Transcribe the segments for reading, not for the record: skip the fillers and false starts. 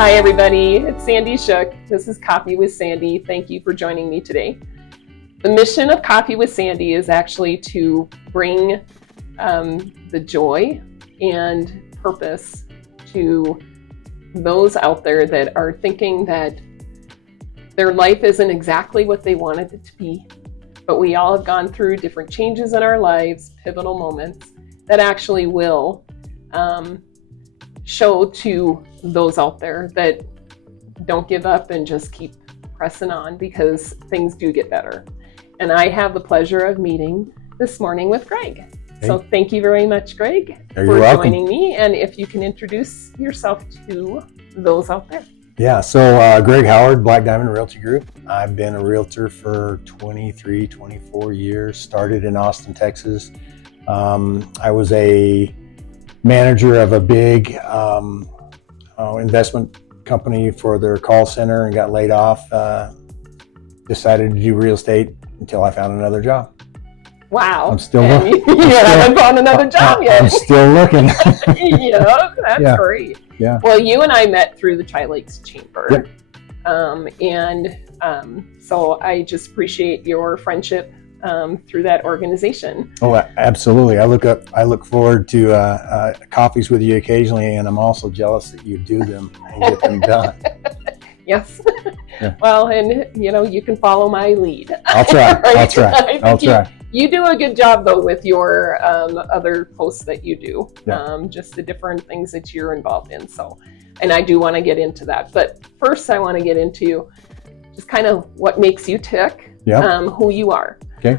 Hi everybody, it's Sandy Shook. This is Coffee with Sandy. Thank you for joining me today. The mission of Coffee with Sandy is actually to bring the joy and purpose to those out there that are thinking that their life isn't exactly what they wanted it to be, but we all have gone through different changes in our lives, pivotal moments that actually will show to those out there that don't give up and just keep pressing on, because things do get better. And I have the pleasure of meeting this morning with Greg. Hey. So thank you very much, Greg, You're for welcome. joining me. And if you can introduce yourself to those out there. Yeah, so Greg Howard, Black Diamond Realty Group. I've been a realtor for 23, 24 years, started in Austin, Texas. I was a manager of a big investment company for their call center and got laid off. Decided to do real estate until I found another job. Wow. I'm still looking. looking. You haven't found another job yet. I'm still looking. Yeah, that's Yeah. great. Yeah. Well, you and I met through the Tri-Lakes Chamber. Yep. So I just appreciate your friendship through that organization. Oh, absolutely. I look forward to coffees with you occasionally, and I'm also jealous that you do them and get them done. Yes. Yeah. Well, and you can follow my lead. I'll try. Right? I'll try. I'll try. You do a good job though with your other posts that you do, Yeah. just the different things that you're involved in. So, and I do want to get into that. But first, I want to get into just kind of what makes you tick, Yeah. who you are. Okay.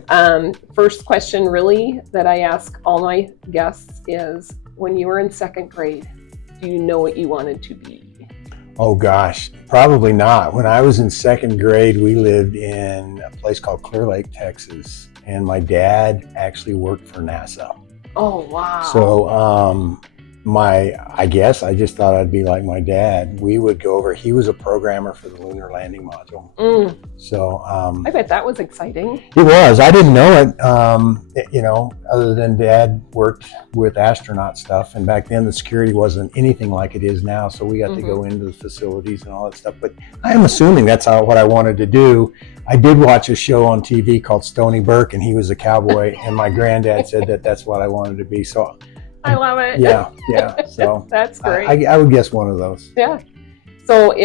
First question really that I ask all my guests is, when you were in second grade, do you know what you wanted to be? Oh gosh, probably not. When I was in second grade, we lived in a place called Clear Lake, Texas, and my dad actually worked for NASA. Oh, wow. So I guess I just thought I'd be like my dad. We would go over, he was a programmer for the lunar landing module. So I bet that was exciting. it was. I didn't know it, other than Dad worked with astronaut stuff. And back then the security wasn't anything like it is now. So we got to go into the facilities and all that stuff. But I am assuming that's what I wanted to do. I did watch a show on TV called Stony Burke, and he was a cowboy. And my granddad said that that's what I wanted to be. So I love it. yeah. So that's great. I would guess one of those. Yeah. So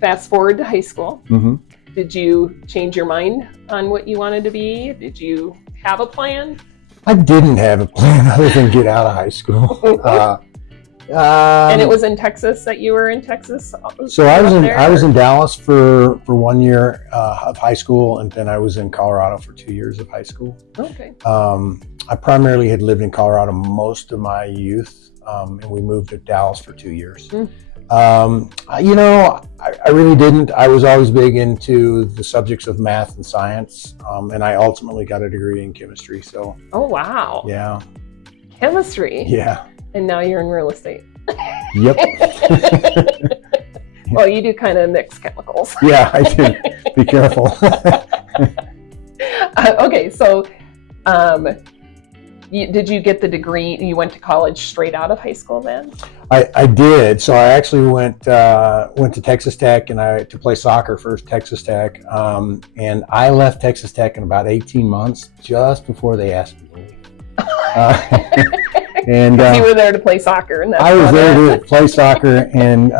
fast forward to high school. Mm-hmm. Did you change your mind on what you wanted to be? Did you have a plan? I didn't have a plan other than get out of high school. And it was in Texas that you were in Texas? So I was in Dallas for 1 year of high school, and then I was in Colorado for 2 years of high school. Okay. I primarily had lived in Colorado most of my youth, and we moved to Dallas for 2 years. I really didn't. I was always big into the subjects of math and science, and I ultimately got a degree in chemistry. So. Oh, wow. Yeah. Chemistry. Yeah. And now you're in real estate. Yep. Well, you do kind of mix chemicals. Yeah, I do. Be careful. Okay, so did you get the degree? You went to college straight out of high school then? I did. So I actually went to Texas Tech and to play soccer first, Texas Tech. And I left Texas Tech in about 18 months, just before they asked me to leave. And you were there to play soccer, and that's I was there to play soccer and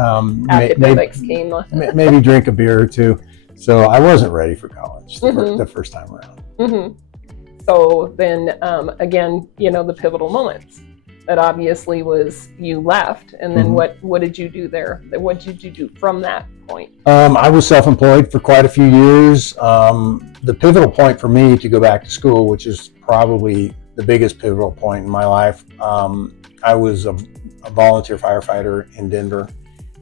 maybe drink a beer or two. So I wasn't ready for college the first time around. Mm-hmm. So then again, the pivotal moments. That obviously was you left, and then what did you do there? What did you do from that point? I was self-employed for quite a few years. The pivotal point for me to go back to school, which is probably the biggest pivotal point in my life, I was a volunteer firefighter in Denver,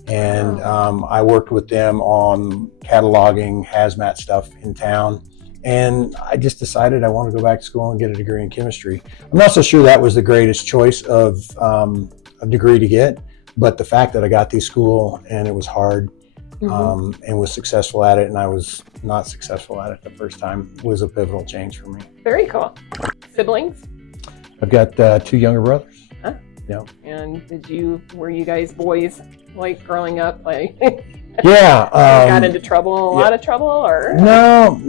and I worked with them on cataloging hazmat stuff in town. And I just decided I wanted to go back to school and get a degree in chemistry. I'm not so sure that was the greatest choice of a degree to get, but the fact that I got through school and it was hard and was successful at it, and I was not successful at it the first time, was a pivotal change for me. Very cool. Siblings? I've got 2 younger brothers. Huh? Yeah. And were you guys boys like growing up? Like, Yeah. got into trouble, a lot of trouble, or? No.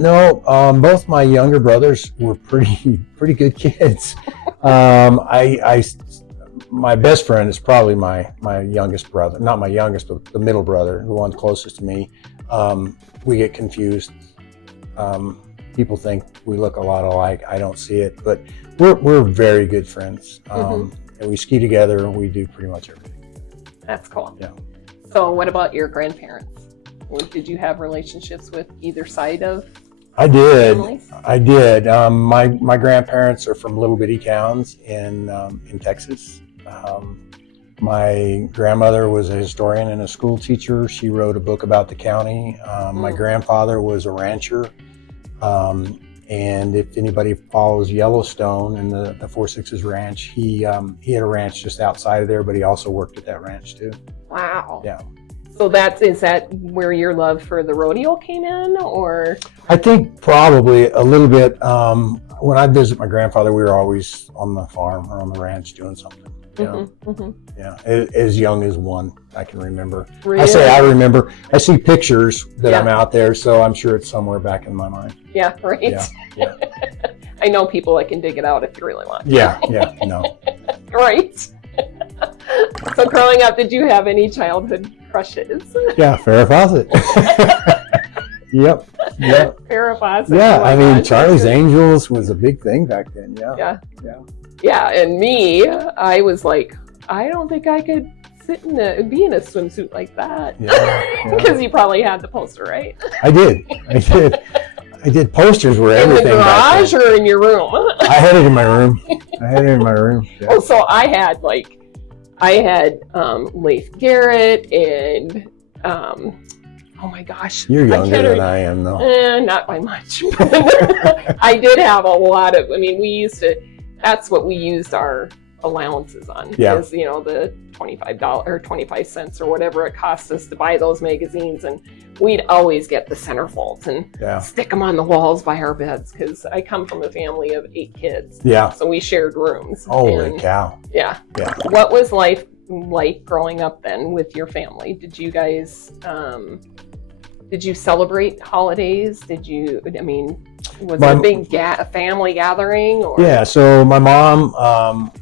Both my younger brothers were pretty good kids. My best friend is probably my youngest brother, not my youngest, but the middle brother, the one closest to me. We get confused. People think we look a lot alike. I don't see it, but we're very good friends. And we ski together, and we do pretty much everything. That's cool. Yeah. So what about your grandparents? Did you have relationships with either side of I did. families? I did. My grandparents are from little bitty towns in Texas. My grandmother was a historian and a school teacher. She wrote a book about the county. My grandfather was a rancher. And if anybody follows Yellowstone and the 4 Sixes Ranch, he had a ranch just outside of there, but he also worked at that ranch too. Wow. Yeah. So is that where your love for the rodeo came in, or? I think probably a little bit. When I visit my grandfather, we were always on the farm or on the ranch doing something. Yeah, as young as one, I can remember. Really? I remember. I see pictures that I'm out there, so I'm sure it's somewhere back in my mind. Yeah, right. Yeah. I know people that can dig it out if you really want. Yeah, no. Right. So growing up, did you have any childhood crushes? Yeah, Farrah Fawcett. Yep. Farrah Fawcett. Yeah, Oh my I mean, gosh. Charlie's Angels was a big thing back then. Yeah. Yeah, and me, I was like, I don't think I could be in a swimsuit like that. Yeah. Because you probably had the poster, right? I did. Posters were In the everything back garage then. or in your room? I had it in my room. Yeah. Oh, so I had Leif Garrett and oh my gosh. You're younger than I am, though. Not by much. I did have a lot of, that's what we used our allowances on. Yeah. Is, the $25 or 25 cents or whatever it cost us to buy those magazines. And we'd always get the centerfolds and stick them on the walls by our beds, because I come from a family of 8 kids. Yeah. So we shared rooms. Holy cow. Yeah. What was life like growing up then with your family? Did you guys, did you celebrate holidays? Was it a big family gathering? Or? Yeah, so my mom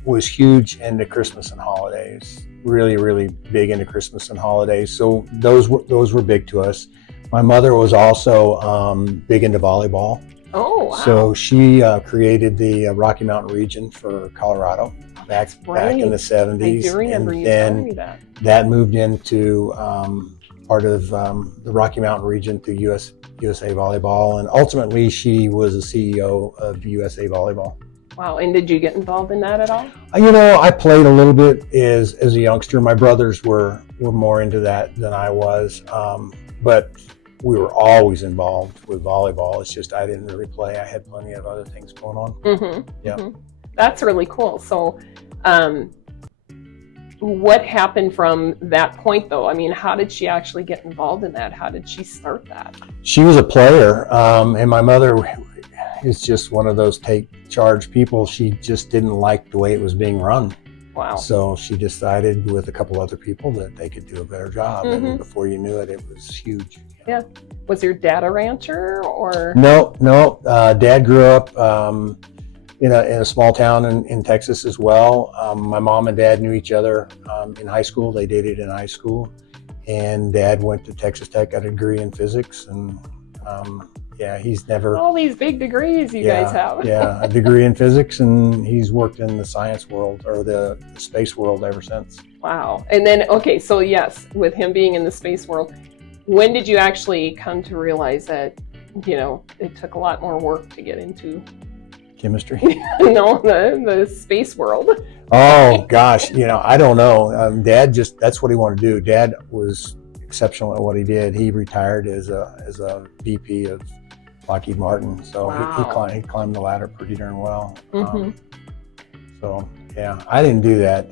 was huge into Christmas and holidays. Really, really big into Christmas and holidays. So those were big to us. My mother was also big into volleyball. Oh, wow. So she created the Rocky Mountain region for Colorado back in the 70s. I do remember you telling me that. That moved into part of the Rocky Mountain region to USA Volleyball, and ultimately she was a CEO of USA Volleyball. Wow, and did you get involved in that at all? I played a little bit as a youngster. My brothers were more into that than I was, but we were always involved with volleyball. It's just I didn't really play. I had plenty of other things going on. That's really cool. So what happened from that point, though? How did she actually get involved in that? How did she start that? She was a player, and my mother is just one of those take charge people. She just didn't like the way it was being run. Wow. So she decided with a couple other people that they could do a better job. And before you knew it, it was huge. Yeah. Was your dad a rancher or? No. Dad grew up in a small town in Texas as well. My mom and dad knew each other in high school. They dated in high school, and Dad went to Texas Tech, got a degree in physics, and he's never all these big degrees you guys have. A degree in physics, and he's worked in the science world or the space world ever since. Wow. And then so yes, with him being in the space world, when did you actually come to realize that it took a lot more work to get into chemistry? No, the space world. Oh gosh, I don't know. Dad that's what he wanted to do. Dad was exceptional at what he did. He retired as a VP of Lockheed Martin, so he climbed the ladder pretty darn well. I didn't do that.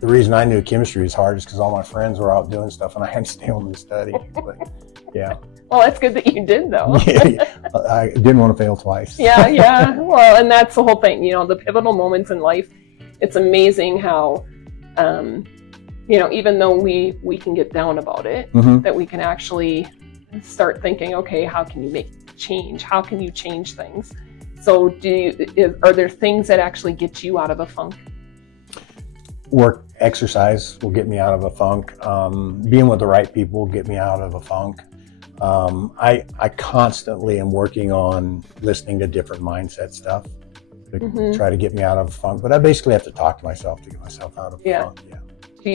The reason I knew chemistry was hard is because all my friends were out doing stuff and I had to stay home and study. But well, that's good that you did, though. I didn't want to fail twice. Yeah. Well, and that's the whole thing. The pivotal moments in life it's amazing how, even though we can get down about it, that we can actually start thinking, okay, how can you make change? How can you change things? So are there things that actually get you out of a funk? Work, exercise will get me out of a funk. Being with the right people will get me out of a funk. I constantly am working on listening to different mindset stuff to try to get me out of a funk. But I basically have to talk to myself to get myself out of a funk. Yeah. Do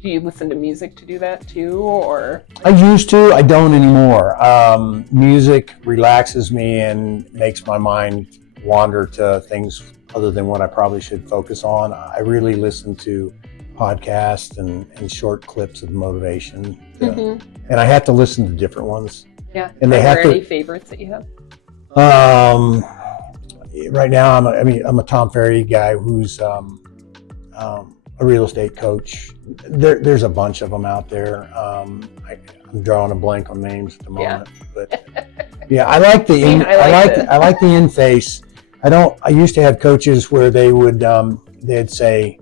you listen to music to do that too, or? I used to. I don't anymore. Music relaxes me and makes my mind wander to things other than what I probably should focus on. I really listen to podcasts and short clips of motivation, and I have to listen to different ones. Yeah. And are there any favorites that you have? Right now, I'm a Tom Ferry guy who's a real estate coach. There's a bunch of them out there. I'm drawing a blank on names at the moment, but yeah, I like the I like the in face. I used to have coaches where they'd say,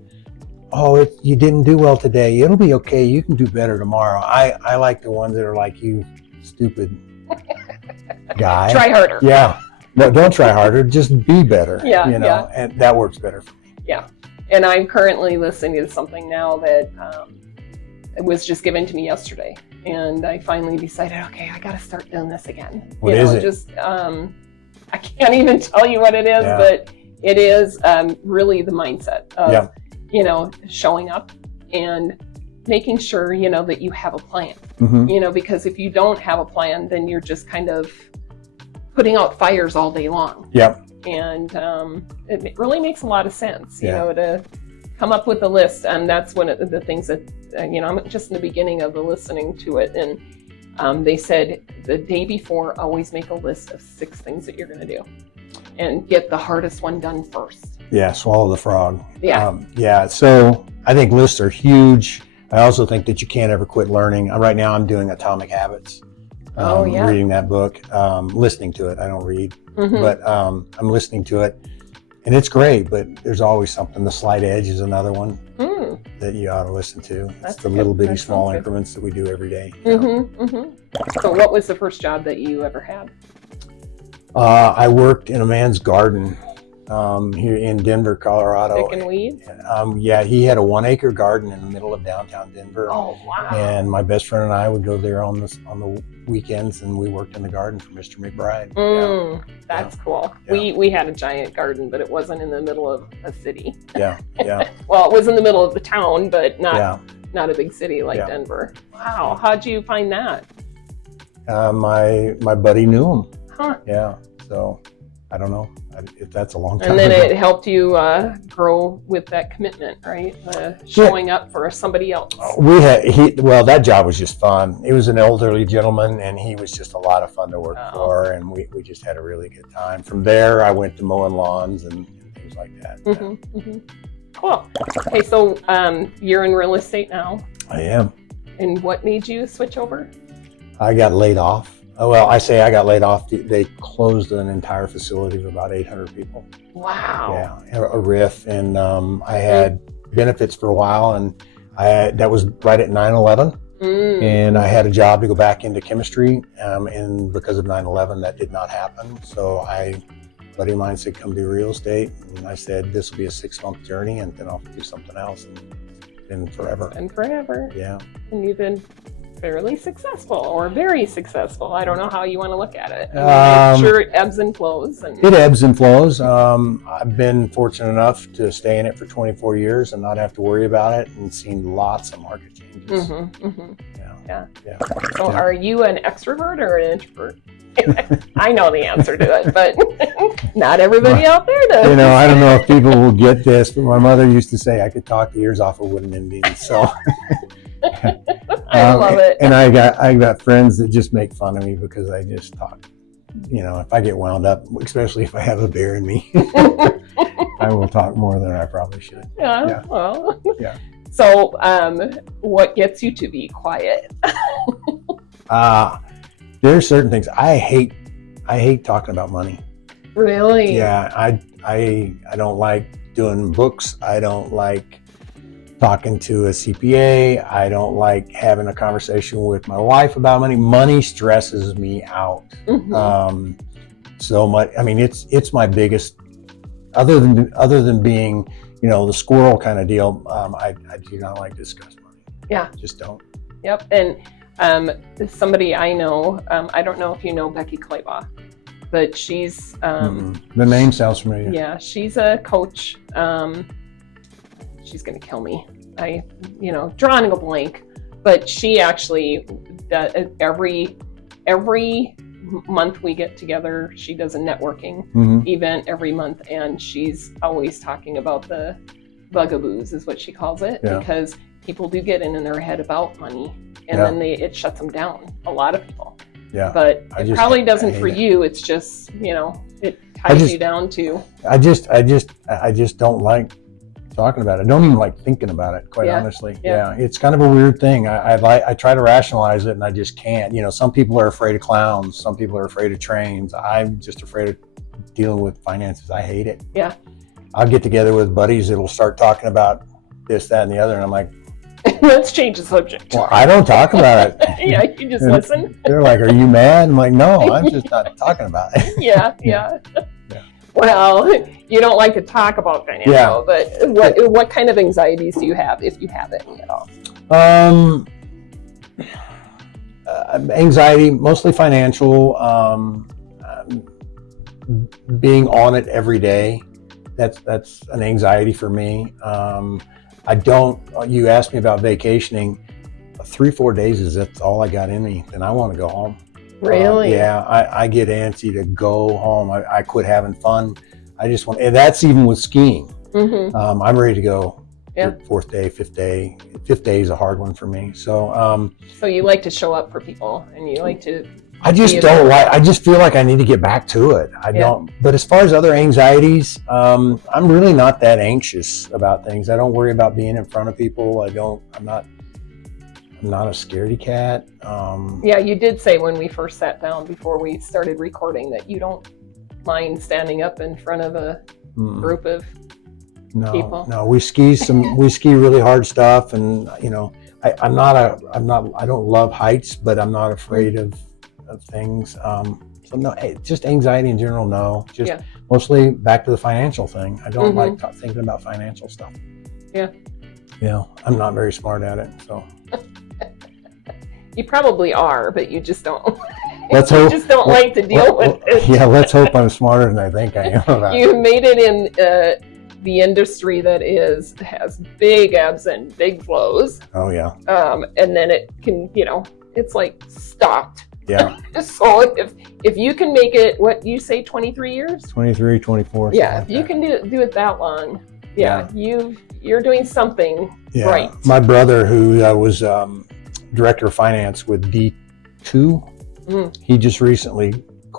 "Oh, you didn't do well today. It'll be okay. You can do better tomorrow." I like the ones that are like, "You stupid guy. Try harder." Yeah. No, don't try harder. Just be better. Yeah. And that works better for me. Yeah. And I'm currently listening to something now that it was just given to me yesterday, and I finally decided, okay, I got to start doing this again. What is it? Just I can't even tell you what it is, but it is really the mindset of showing up and making sure that you have a plan. Because if you don't have a plan, then you're just kind of putting out fires all day long. Yep. And it really makes a lot of sense, to come up with a list. And that's one of the things that, I'm just in the beginning of the listening to it. And they said the day before, always make a list of 6 things that you're going to do and get the hardest one done first. Yeah, swallow the frog. Yeah. So I think lists are huge. I also think that you can't ever quit learning. Right now I'm doing Atomic Habits. Reading that book, listening to it. I don't read, but I'm listening to it, and it's great. But there's always something. The Slight Edge is another one that you ought to listen to. It's the little bitty small increments that we do every day. So what was the first job that you ever had? I worked in a man's garden here in Denver, Colorado. Picking weeds? Yeah, he had a 1-acre garden in the middle of downtown Denver. Oh, wow. And my best friend and I would go there on the weekends, and we worked in the garden for Mr. McBride. That's cool. Yeah. We had a giant garden, but it wasn't in the middle of a city. Yeah. Well, it was in the middle of the town, but not a big city like Denver. Wow. How'd you find that? My buddy knew him. Huh. Yeah. So I don't know if that's a long time and then ago. It helped you grow with that commitment, right? Showing up for somebody else. That job was just fun. He was an elderly gentleman, and he was just a lot of fun to work for, and we just had a really good time. From there, I went to mowing lawns and things like that. Cool. Okay, so you're in real estate now. I am. And what made you switch over? I got laid off. Well, I say I got laid off. They closed an entire facility of about 800 people. Wow. Yeah, a RIF, and I had benefits for a while, and that was right at 9/11, and I had a job to go back into chemistry, and because of 9/11, that did not happen. So a buddy of mine said, "Come do real estate," and I said, "This will be a 6-month journey, and then I'll do something else." And it's been forever. Yeah. And you've been fairly successful, or very successful. I don't know how you want to look at it. I'm sure it ebbs and flows. It ebbs and flows. I've been fortunate enough to stay in it for 24 years and not have to worry about it, and seen lots of market changes. Yeah. So are you an extrovert or an introvert? I know the answer to it, but not everybody out there does. I don't know if people will get this, but my mother used to say I could talk the ears off a wooden Indian. So I love it. And I got friends that just make fun of me because I just talk. If I get wound up, especially if I have a beer in me, I will talk more than I probably should. Yeah. Well. Yeah. So, what gets you to be quiet? There are certain things I hate talking about money. Really? Yeah, I don't like doing books. I don't like talking to a CPA. I don't like having a conversation with my wife about money. Money stresses me out. So much. I mean, it's my biggest, other than being, the squirrel kind of deal. I do not like to discuss money. Yeah. Just don't. Yep. And somebody I know, I don't know if you know Becky Claybaugh, but she's the name sounds familiar. Yeah, she's a coach. She's gonna kill me. Drawing a blank, but she actually does, every month we get together. She does a networking event every month, and she's always talking about the bugaboos, is what she calls it, because people do get in their head about money, and then it shuts them down. A lot of people. Yeah. But it probably doesn't for you. It's just, it ties you down to. I just don't like talking about it. I don't even like thinking about it, quite honestly. Yeah. It's kind of a weird thing. I try to rationalize it, and I just can't. Some people are afraid of clowns. Some people are afraid of trains. I'm just afraid of dealing with finances. I hate it. Yeah. I'll get together with buddies that'll start talking about this, that, and the other, and I'm like, let's change the subject. Well, I don't talk about it. Yeah, you just listen. They're like, are you mad? I'm like, no, I'm just not talking about it. Yeah. Well, you don't like to talk about financial, but what kind of anxieties do you have, if you have any at all? Anxiety, mostly financial, being on it every day. That's an anxiety for me. You asked me about vacationing. 3-4 days that's all I got in me, and I want to go home. Really? I get antsy to go home. I quit having fun. I just want, and that's even with skiing. I'm ready to go. Fourth day, fifth day. Fifth day is a hard one for me. So you like to show up for people, and you like to. I just feel like I need to get back to it. I don't. But as far as other anxieties, I'm really not that anxious about things. I don't worry about being in front of people. I'm not a scaredy cat. You did say when we first sat down before we started recording that you don't mind standing up in front of a group of people. No, we ski really hard stuff, and I don't love heights, but I'm not afraid of things. So no, just anxiety in general. No, just mostly back to the financial thing. I don't like thinking about financial stuff. I'm not very smart at it, so. You probably are, but you just don't. Let's hope. Just don't like to deal with it. Yeah, let's hope I'm smarter than I think I am. You made it in the industry that has big ebbs and big flows. Oh yeah. And then it can, it's like stopped. Yeah. So if you can make it, what you say, 23 years? 23, 24. Yeah, if you can do it that long, you're doing something right. My brother, who was director of finance with D2, he just recently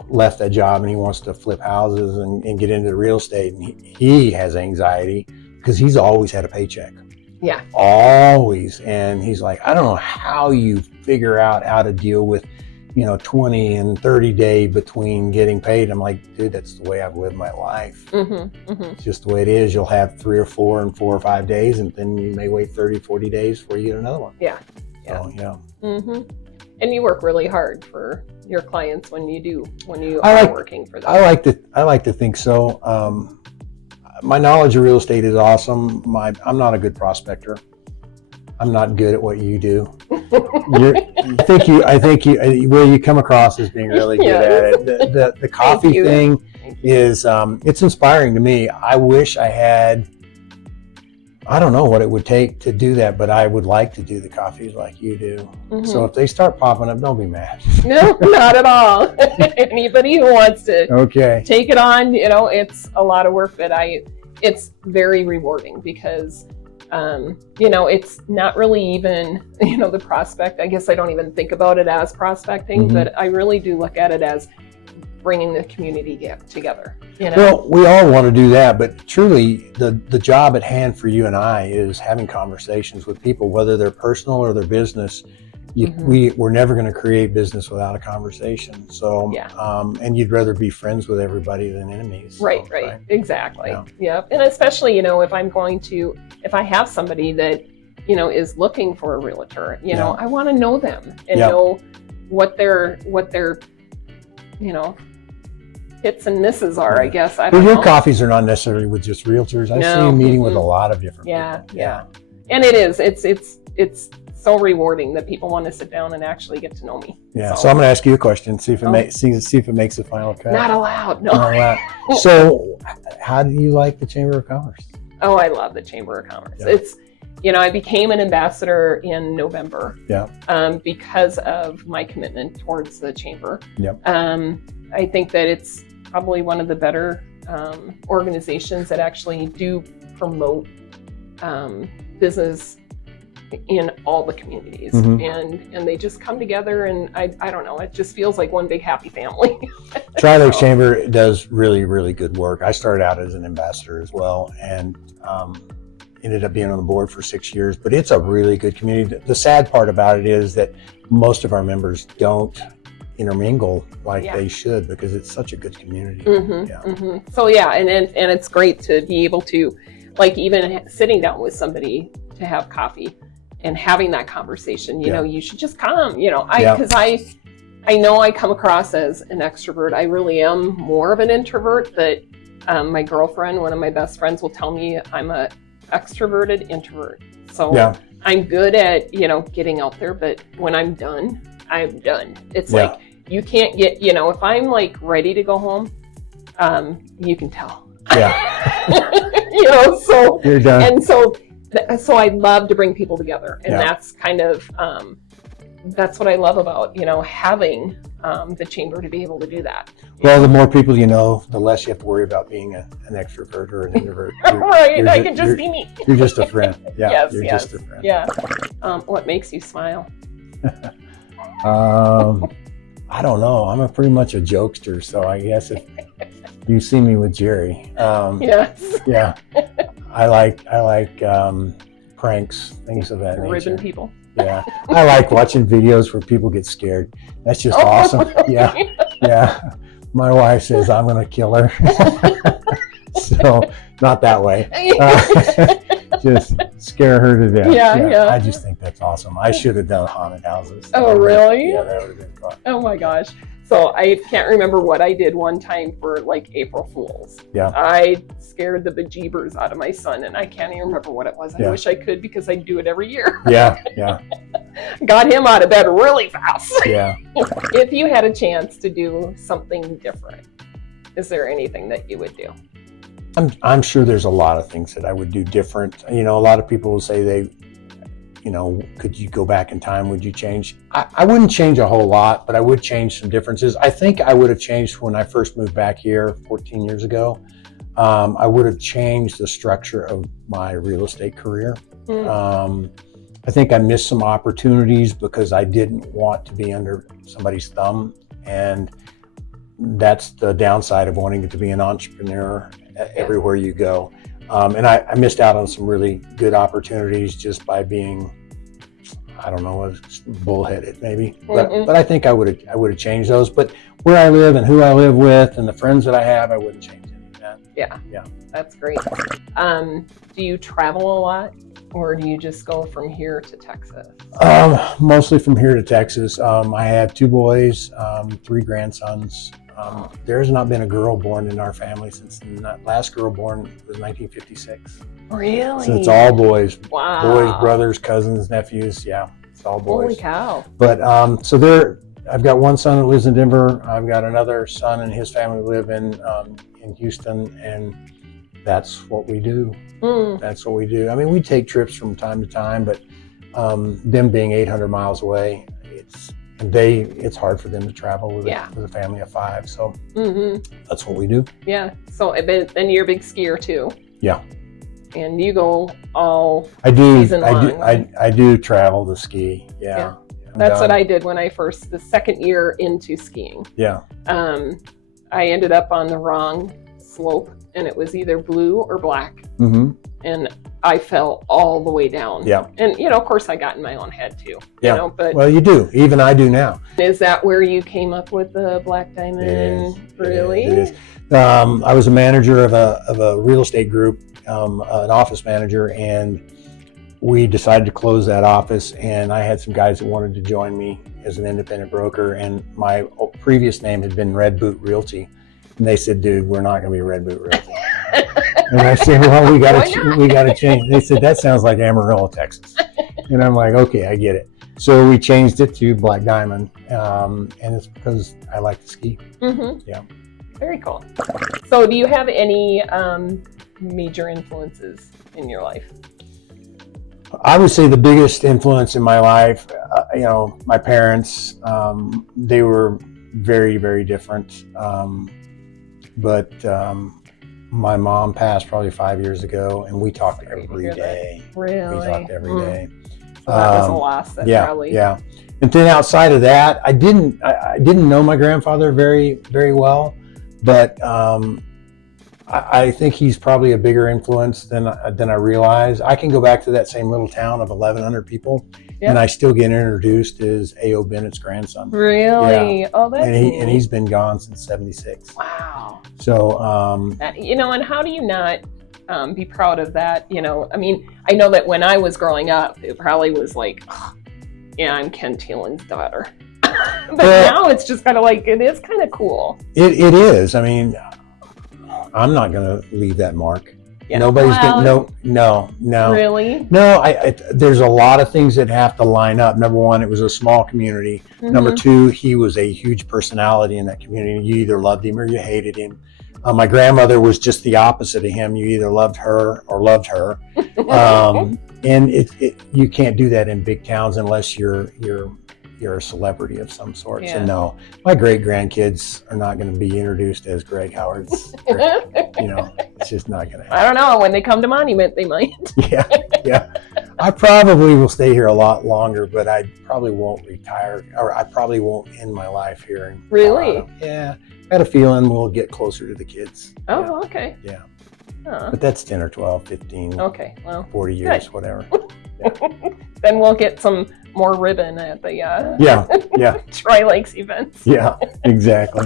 left that job, and he wants to flip houses and get into real estate. And he has anxiety because he's always had a paycheck. Yeah. Always. And he's like, I don't know how you figure out how to deal with 20 and 30 day between getting paid. I'm like, dude, that's the way I've lived my life. It's just the way it is. You'll have 3 or 4 and 4 or 5 days, and then you may wait 30, 40 days before you get another one. Yeah. So, And you work really hard for your clients when you are working for them. I like to think so. My knowledge of real estate is awesome. I'm not a good prospector. I'm not good at what you do. I think you come across as being really good at it. The coffee thing is it's inspiring to me. I wish I had. I don't know what it would take to do that, but I would like to do the coffees like you do. So if they start popping up, don't be mad. No, not at all. Anybody who wants to take it on, it's a lot of work, but it's very rewarding because, it's not really even, the prospect. I guess I don't even think about it as prospecting, but I really do look at it as bringing the community together. Well, we all want to do that, but truly the job at hand for you and I is having conversations with people, whether they're personal or their business, we're never going to create business without a conversation. So, Yeah. And you'd rather be friends with everybody than enemies. So, Right. Exactly. Yeah. And especially, if if I have somebody that, is looking for a realtor, I want to know them and know what their, hits and misses are, I guess. I don't know. Your coffees are not necessarily with just realtors. I see you meeting with a lot of different people. Yeah. And it is. It's so rewarding that people want to sit down and actually get to know me. Yeah. So I'm going to ask you a question. See if it makes the final cut. Not allowed. No. Not allowed. So, how do you like the Chamber of Commerce? Oh, I love the Chamber of Commerce. Yeah. It's, I became an ambassador in November. Yeah. Because of my commitment towards the chamber. Yep. I think that it's probably one of the better organizations that actually do promote business in all the communities, and they just come together, and I don't know, it just feels like one big happy family. Tri-Lakes Chamber does really, really good work. I started out as an ambassador as well, and ended up being on the board for 6 years, but it's a really good community. The sad part about it is that most of our members don't intermingle like they should, because it's such a good community. So and it's great to be able to, like, even sitting down with somebody to have coffee and having that conversation, you should just come, because I know I come across as an extrovert. I really am more of an introvert, but my girlfriend, one of my best friends, will tell me I'm a extroverted introvert. So I'm good at, getting out there, but when I'm done, I'm done. It's like, you can't get, if I'm like ready to go home, you can tell. So you're done. And so I love to bring people together, and that's kind of that's what I love about having the chamber, to be able to do that. Well, the more people you know, the less you have to worry about being an extrovert or an introvert. I can just be me. You're just a friend. Yeah, you're just a friend. Yeah. What makes you smile? I don't know. I'm pretty much a jokester, so I guess if you see me with Jerry, yes. Yeah, I like pranks, things of that nature. Ribbon people. Yeah, I like watching videos where people get scared. That's just awesome. Yeah. My wife says I'm going to kill her. So not that way. Just scare her to death. Yeah. I just think that's awesome. I should have done haunted houses. Oh, really? Yeah, that would have been fun. Oh my gosh. So I can't remember what I did one time for like April Fools. Yeah. I scared the bejeebers out of my son, and I can't even remember what it was. I wish I could, because I do it every year. Yeah. Got him out of bed really fast. Yeah. If you had a chance to do something different, is there anything that you would do? I'm sure there's a lot of things that I would do different. A lot of people will say could you go back in time? Would you change? I wouldn't change a whole lot, but I would change some differences. I think I would have changed when I first moved back here 14 years ago. I would have changed the structure of my real estate career. I think I missed some opportunities because I didn't want to be under somebody's thumb. And that's the downside of wanting to be an entrepreneur everywhere you go. And I missed out on some really good opportunities just by being, I don't know, bullheaded maybe. But I think I would have changed those. But where I live and who I live with and the friends that I have, I wouldn't change any of that. Yeah. That's great. Do you travel a lot, or do you just go from here to Texas? Mostly from here to Texas. I have 2 boys, 3 grandsons. There has not been a girl born in our family since the last girl born was 1956. Really? So it's all boys. Wow. Boys, brothers, cousins, nephews. Yeah, it's all boys. Holy cow. But I've got one son that lives in Denver. I've got another son and his family live in Houston, and that's what we do. That's what we do. I mean, we take trips from time to time, but them being 800 miles away, it's hard for them to travel with a family of 5. So that's what we do. Yeah. So then you're a big skier too. Yeah. And you go all season long. I do travel to ski. Yeah. That's what I did when the second year into skiing. Yeah. I ended up on the wrong slope, and it was either blue or black. and I fell all the way down. Yeah. And, of course I got in my own head too, Yeah. but Well, you do. Even I do now. is that where you came up with the Black Diamond? It is. Really? It is. I was a manager of a real estate group, an office manager, and we decided to close that office, and I had some guys that wanted to join me as an independent broker, and my previous name had been Red Boot Realty, and they said, "Dude, we're not going to be Red Boot Realty." And I said, "Well, we got to change." They said, "That sounds like Amarillo, Texas," and I'm like, "Okay, I get it." So we changed it to Black Diamond, and it's because I like to ski. Mm-hmm. Yeah. Very cool. So, do you have any major influences in your life? I would say the biggest influence in my life, my parents, they were very, very different. But my mom passed probably 5 years ago, and we talked every day. Really? We talked every day. So that was a loss. That probably. Yeah. And then outside of that, I didn't know my grandfather very, very well, but I think he's probably a bigger influence than I realize. I can go back to that same little town of 1,100 people, and I still get introduced as A.O. Bennett's grandson. Really? Yeah. Oh, that's neat. And he's been gone since '76. Wow. So, and how do you not be proud of that? I mean, I know that when I was growing up, it probably was like, yeah, I'm Ken Thielen's daughter. But now it's just kind of like, it is kind of cool. It is. I mean, I'm not going to leave that mark. Yeah. Nobody's no. Really? No, there's a lot of things that have to line up. Number one, it was a small community. Mm-hmm. Number two, he was a huge personality in that community. You either loved him or you hated him. My grandmother was just the opposite of him. You either loved her or loved her. And you can't do that in big towns unless you're a celebrity of some sort. Yeah. So no, my great grandkids are not going to be introduced as Greg Howard's. It's just not going to happen. I don't know. When they come to Monument, they might. Yeah. I probably will stay here a lot longer, but I probably won't retire, or I probably won't end my life here in Really? Yeah. I had a feeling we'll get closer to the kids. Oh, yeah. Okay. Yeah. But that's 10 or 12, 15, okay, well, 40 years, good. Whatever. Then we'll get some more ribbon at the Tri Lakes events. Yeah, exactly.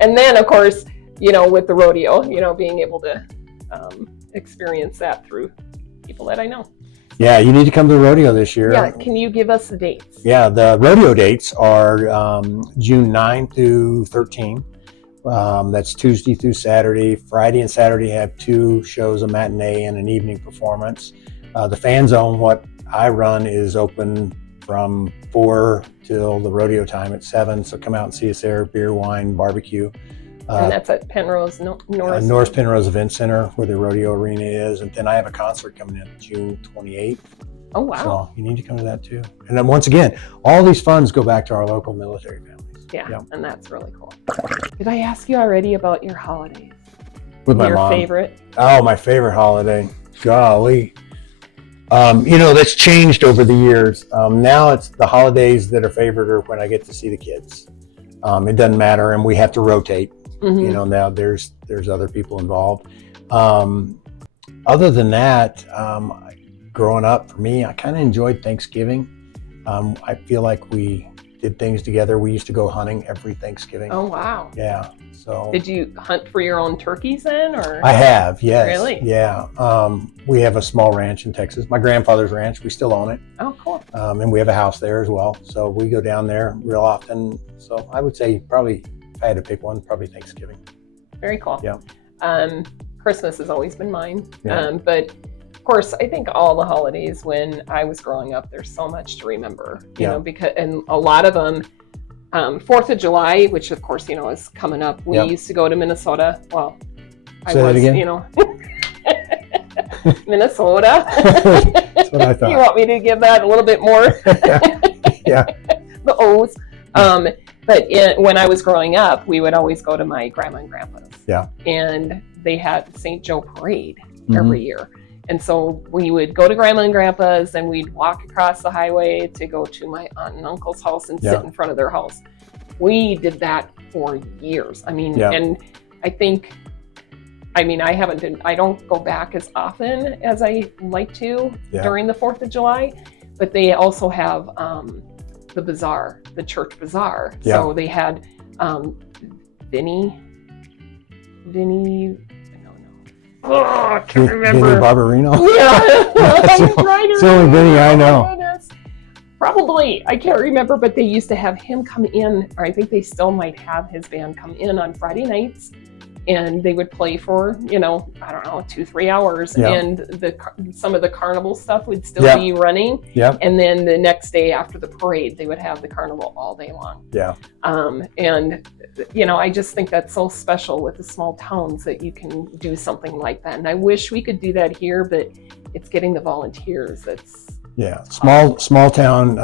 And then, of course, with the rodeo, being able to experience that through people that I know. Yeah, you need to come to the rodeo this year. Yeah, can you give us the dates? Yeah, the rodeo dates are June 9 through 13. That's Tuesday through Saturday. Friday and Saturday have 2 shows, a matinee and an evening performance. The fan zone, what I run, is open from 4 till the rodeo time at 7. So come out and see us there. Beer, wine, barbecue. And that's at Penrose North. North Penrose Event Center, where the rodeo arena is. And then I have a concert coming in June 28th. Oh, wow. So you need to come to that too. And then once again, all these funds go back to our local military families. Yeah. And that's really cool. Did I ask you already about your holidays? With my mom. Your favorite? Oh, my favorite holiday. Golly. That's changed over the years. Now it's the holidays that are favored are when I get to see the kids. It doesn't matter, and we have to rotate. Mm-hmm. Now there's other people involved. Other than that, growing up for me, I kind of enjoyed Thanksgiving. I feel like we did things together. We used to go hunting every Thanksgiving. Oh, wow. Yeah. So did you hunt for your own turkeys then, or? I have, yes. Really? Yeah. We have a small ranch in Texas. My grandfather's ranch. We still own it. Oh, cool. And we have a house there as well. So we go down there real often. So I would say probably, if I had to pick one, probably Thanksgiving. Very cool. Yeah. Christmas has always been mine. Yeah. But of course, I think all the holidays when I was growing up, there's so much to remember, you know, because, and a lot of them, 4th of July, which of course, is coming up. We used to go to Minnesota. Well, Say that again? Minnesota. That's what I thought. You want me to give that a little bit more? Yeah. The O's. But when I was growing up, we would always go to my grandma and grandpa's. Yeah. And they had St. Joe Parade every year. And so we would go to grandma and grandpa's, and we'd walk across the highway to go to my aunt and uncle's house and sit in front of their house. We did that for years. I mean, and I think I mean, I don't go back as often as I like to during the 4th of July, but they also have the bazaar, the church bazaar. Yeah. So they had Vinny, oh, I can't remember. Vinny Barbarino? Yeah. It's the only Vinny I know. Probably, I can't remember, but they used to have him come in, or I think they still might have his band come in on Friday nights, and they would play for, I don't know, 2-3 hours, and some of the carnival stuff would still be running, and then the next day after the parade, they would have the carnival all day long. And I just think that's so special with the small towns that you can do something like that, and I wish we could do that here, but it's getting the volunteers that's small town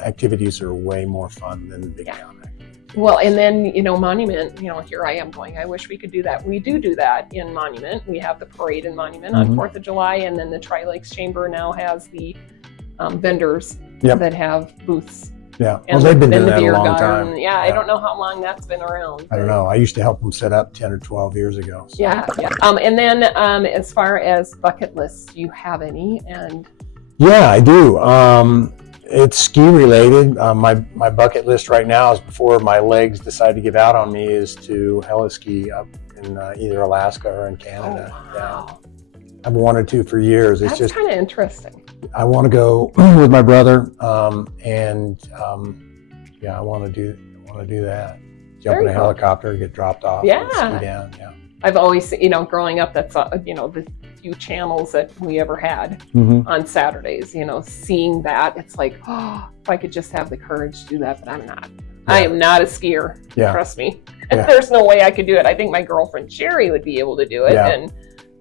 activities are way more fun than big town activities. Well, and then Monument, here I am going, I wish we could do that. We do that in Monument. We have the parade in Monument on 4th of July, and then the Tri-Lakes Chamber now has the vendors that have booths. Well, they've been doing the that beer a long garden. time. I don't know how long that's been around. I don't know. I used to help them set up 10 or 12 years ago. So. And then as far as bucket lists, do you have any? And yeah, I do. It's ski related. My bucket list right now is, before my legs decide to give out on me, is to heliski up in either Alaska or in Canada. Oh, wow. I've wanted to for years. That's just kind of interesting. I want to go with my brother, and I want to do that. Jump in a helicopter, get dropped off, and ski down. I've always, growing up, that's the few channels that we ever had on Saturdays. Seeing that, it's like, if I could just have the courage to do that, but I'm not. I am not a skier. Trust me. There's no way I could do it. I think my girlfriend Sherry would be able to do it and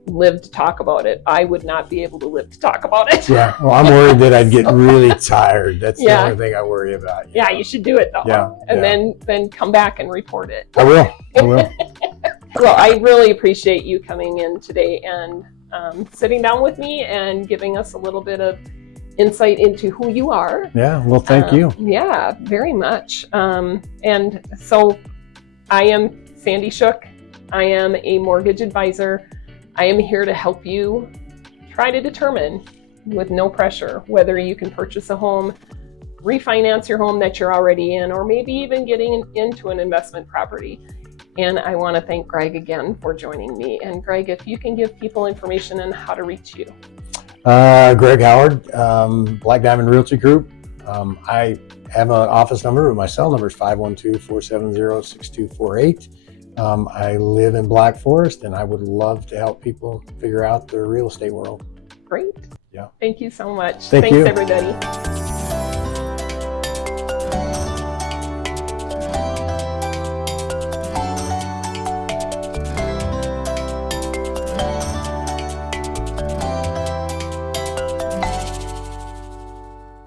live to talk about it. I would not be able to live to talk about it. Well, I'm worried that I'd get really tired. That's the only thing I worry about. You should do it though. And then come back and report it. I will. Well, I really appreciate you coming in today and sitting down with me and giving us a little bit of insight into who you are. Well, thank you. Very much. And so I am Sandy Shook. I am a mortgage advisor. I am here to help you try to determine, with no pressure, whether you can purchase a home, refinance your home that you're already in, or maybe even getting into an investment property. And I want to thank Greg again for joining me. And Greg, if you can give people information on how to reach you. Greg Howard, Black Diamond Realty Group. I have an office number, but my cell number is 512-470-6248. I live in Black Forest, and I would love to help people figure out the real estate world. Great. Thank you so much. Thanks, everybody.